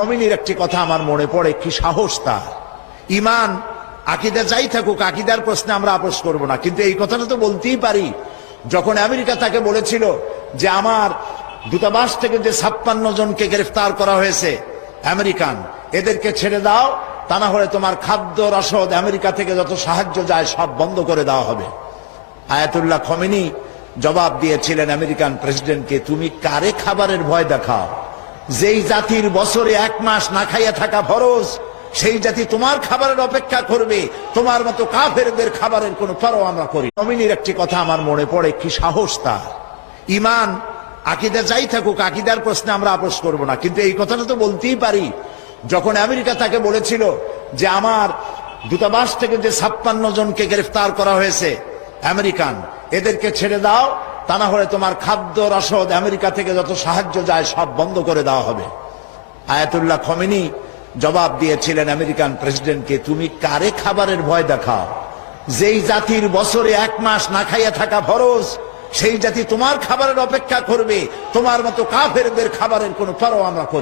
নবীনের একটি কথা আমার মনে পড়ে, কি সাহস তার! ইমান আকীদা যাই থাকুক, আকীদার প্রশ্নে আমরা আপোস করব না, কিন্তু এই কথাটা তো বলতেই পারি। যখন আমেরিকা তাকে বলেছিল যে আমার দূতাবাস থেকে যে 56 জনকে গ্রেফতার করা হয়েছে আমেরিকান, এদেরকে ছেড়ে দাও, তা না হলে তোমার খাদ্য রসদ আমেরিকা থেকে যত সাহায্য যায় সব বন্ধ করে দেওয়া হবে। আয়াতুল্লাহ খমেনি জবাব দিয়েছিলেন আমেরিকান প্রেসিডেন্টকে, তুমি কারে খাবারের ভয় দেখাও? যেই জাতির বছরে 1 মাস না খাইয়া থাকা ফরজ, সেই জাতি তোমার খাবারের অপেক্ষা করবে? তোমার মতো কাফেরদের খাবারের কোনো পরোয়া আমরা করি। নবীনের একটি কথা আমার মনে পড়ে, কি সাহস তার! ইমান আকীদা যাই থাকুক, আকীদার প্রশ্নে আমরা আপোস করব না, কিন্তু এই কথাটা তো বলতেই পারি। যখন আমেরিকা তাকে বলেছিল যে আমার দূতাবাস থেকে যে 56 জনকে গ্রেফতার করা হয়েছে আমেরিকান, এদেরকে ছেড়ে দাও, তা না হলে তোমার খাদ্য রসদ আমেরিকা থেকে যত সাহায্য যায় সব বন্ধ করে দেওয়া হবে। আয়াতুল্লাহ খমেনি জবাব দিয়েছিলেন আমেরিকান প্রেসিডেন্টকে, তুমি কারে খাবারের ভয় দেখাও? যেই জাতির বছরে 1 মাস না খাইয়া থাকা ফরজ, সেই জাতি তোমার খাবারের অপেক্ষা করবে? তোমার মতো কাফেরদের খাবারের কোনো পরোয়া আমরা করি।